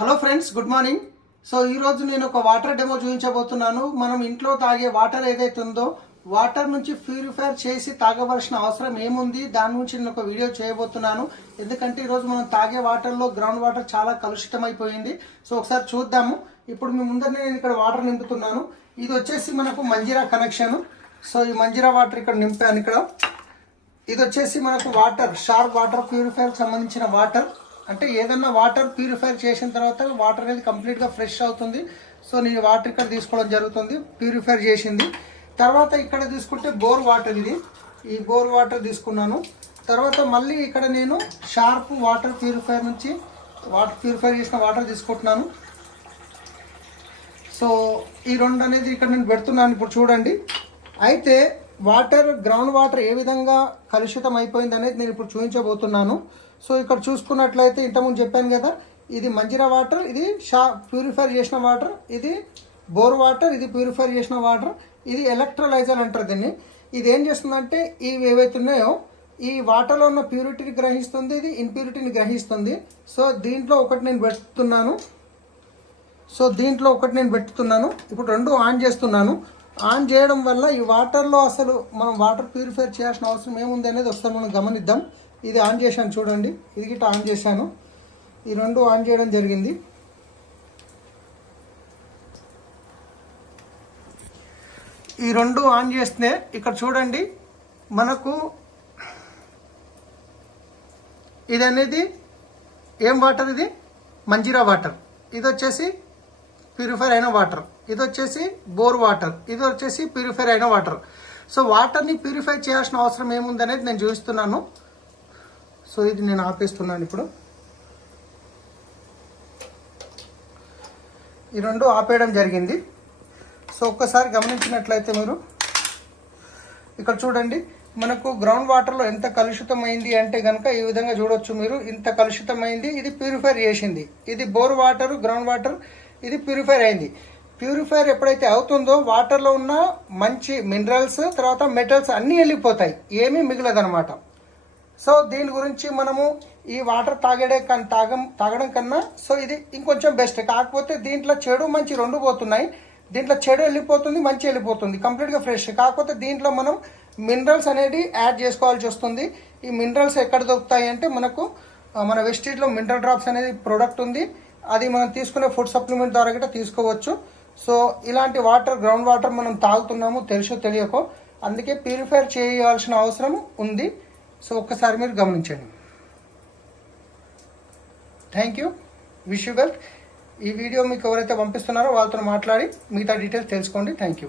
Hello friends, good morning. So ఈరోజు నేను ఒక వాటర్ డెమో చూపించబోతున్నాను. మనం ఇంట్లో తాగే వాటర్ ఏదైతే ఉందో వాటర్ నుంచి ప్యూరిఫైర్ చేసి తాగవలసిన అవసరం ఏముంది, దాని నుంచి నేను ఒక వీడియో చేయబోతున్నాను. ఎందుకంటే ఈరోజు మనం తాగే వాటర్లో గ్రౌండ్ వాటర్ చాలా కలుషితం అయిపోయింది. సో ఒకసారి చూద్దాము. ఇప్పుడు మీ ముందర నేను ఇక్కడ వాటర్ నింపుతున్నాను. ఇది వచ్చేసి మనకు మంజీరా కనెక్షన్. సో ఈ మంజీరా వాటర్ ఇక్కడ నింపాను. ఇక్కడ ఇది వచ్చేసి మనకు వాటర్, షార్ప్ వాటర్ ప్యూరిఫైర్ సంబంధించిన వాటర్. అంటే ఏదన్నా వాటర్ ప్యూరిఫై చేసిన తర్వాత వాటర్ అనేది కంప్లీట్గా ఫ్రెష్ అవుతుంది. సో నేను వాటర్ ఇక్కడ తీసుకోవడం జరుగుతుంది, ప్యూరిఫై చేసింది. తర్వాత ఇక్కడ తీసుకుంటే బోర్ వాటర్, ఈ బోర్ వాటర్ తీసుకున్నాను. తర్వాత మళ్ళీ ఇక్కడ నేను షార్ప్ వాటర్ ప్యూరిఫైర్ నుంచి ప్యూరిఫై చేసిన వాటర్ తీసుకుంటున్నాను. సో ఈ రెండు అనేది ఇక్కడ నేను పెడుతున్నాను. ఇప్పుడు చూడండి. అయితే వాటర్, గ్రౌండ్ వాటర్ ఏ విధంగా కలుషితం అయిపోయింది అనేది నేను ఇప్పుడు చూపించబోతున్నాను. సో ఇక్కడ చూసుకున్నట్లయితే ఇంతకుముందు చెప్పాను కదా, ఇది మంజీరా వాటర్, ఇది ప్యూరిఫై చేసిన వాటర్, ఇది బోర్ వాటర్, ఇది ప్యూరిఫై చేసిన వాటర్, ఇది ఎలక్ట్రోలైజర్ అంటారు దీన్ని. ఇది ఏం చేస్తుందంటే ఇవి ఏవైతే ఉన్నాయో ఈ వాటర్లో ఉన్న ప్యూరిటీని గ్రహిస్తుంది, ఇది ఇంప్యూరిటీని గ్రహిస్తుంది. సో దీంట్లో ఒకటి నేను పెడుతున్నాను. ఇప్పుడు రెండు ఆన్ చేస్తున్నాను. ఆన్ చేయడం వల్ల ఈ వాటర్లో అసలు మనం వాటర్ ప్యూరిఫై చేయాల్సిన అవసరం ఏముంది అనేది ఒకసారి మనం గమనిద్దాం. ఇది ఆన్ చేశాను చూడండి, ఇది గిట్ట ఆన్ చేశాను. ఈ రెండు ఆన్ చేయడం జరిగింది. ఈ రెండు ఆన్ చేస్తే ఇక్కడ చూడండి, మనకు ఇది అనేది ఏం వాటర్, ఇది మంజీరా వాటర్, ఇది వచ్చేసి ప్యూరిఫై అయిన వాటర్, ఇది వచ్చేసి బోర్ వాటర్, ఇది వచ్చేసి ప్యూరిఫై అయిన వాటర్. సో వాటర్ని ప్యూరిఫై చేయాల్సిన అవసరం ఏముంది అనేది నేను చూపిస్తున్నాను. సో ఇది నేను ఆపేస్తున్నాను. ఇప్పుడు ఈ రెండు ఆపేయడం జరిగింది. సో ఒక్కసారి గమనించినట్లయితే మీరు ఇక్కడ చూడండి, మనకు గ్రౌండ్ వాటర్లో ఎంత కలుషితమైంది అంటే కనుక ఈ విధంగా చూడవచ్చు మీరు. ఇంత కలుషితమైంది, ఇది ప్యూరిఫై చేసింది. ఇది బోర్ వాటర్, గ్రౌండ్ వాటర్, ఇది ప్యూరిఫై అయింది. ప్యూరిఫైర్ ఎప్పుడైతే అవుతుందో వాటర్లో ఉన్న మంచి మినరల్స్, తర్వాత మెటల్స్ అన్నీ వెళ్ళిపోతాయి, ఏమీ మిగలదనమాట. సో దీని గురించి మనము ఈ వాటర్ తాగడం కన్నా సో ఇది ఇంకొంచెం బెస్ట్. కాకపోతే దీంట్లో చెడు మంచి రెండు పోతున్నాయి. దీంట్లో చెడు వెళ్ళిపోతుంది, మంచి వెళ్ళిపోతుంది, కంప్లీట్గా ఫ్రెష్. కాకపోతే దీంట్లో మనం మినరల్స్ అనేది యాడ్ చేసుకోవాల్సి వస్తుంది. ఈ మినరల్స్ ఎక్కడ దొరుకుతాయి అంటే మనకు మన వెస్టీజ్లో మినరల్ డ్రాప్స్ అనేది ప్రోడక్ట్ ఉంది. అది మనం తీసుకునే ఫుడ్ సప్లిమెంట్ ద్వారా కూడా తీసుకోవచ్చు. సో ఇలాంటి వాటర్, గ్రౌండ్ వాటర్ మనం తాగుతున్నాము తెలుసో తెలియకో, అందుకే ప్యూరిఫై చేయాల్సిన అవసరం ఉంది. సో ఒక్కసారి మీరు గమనించండి. Thank you, wish you well. ఈ వీడియో మీకు ఎవరైతే పంపిస్తున్నారో వాళ్ళతో మాట్లాడి మిగతా డీటెయిల్స్ తెలుసుకోండి. Thank you.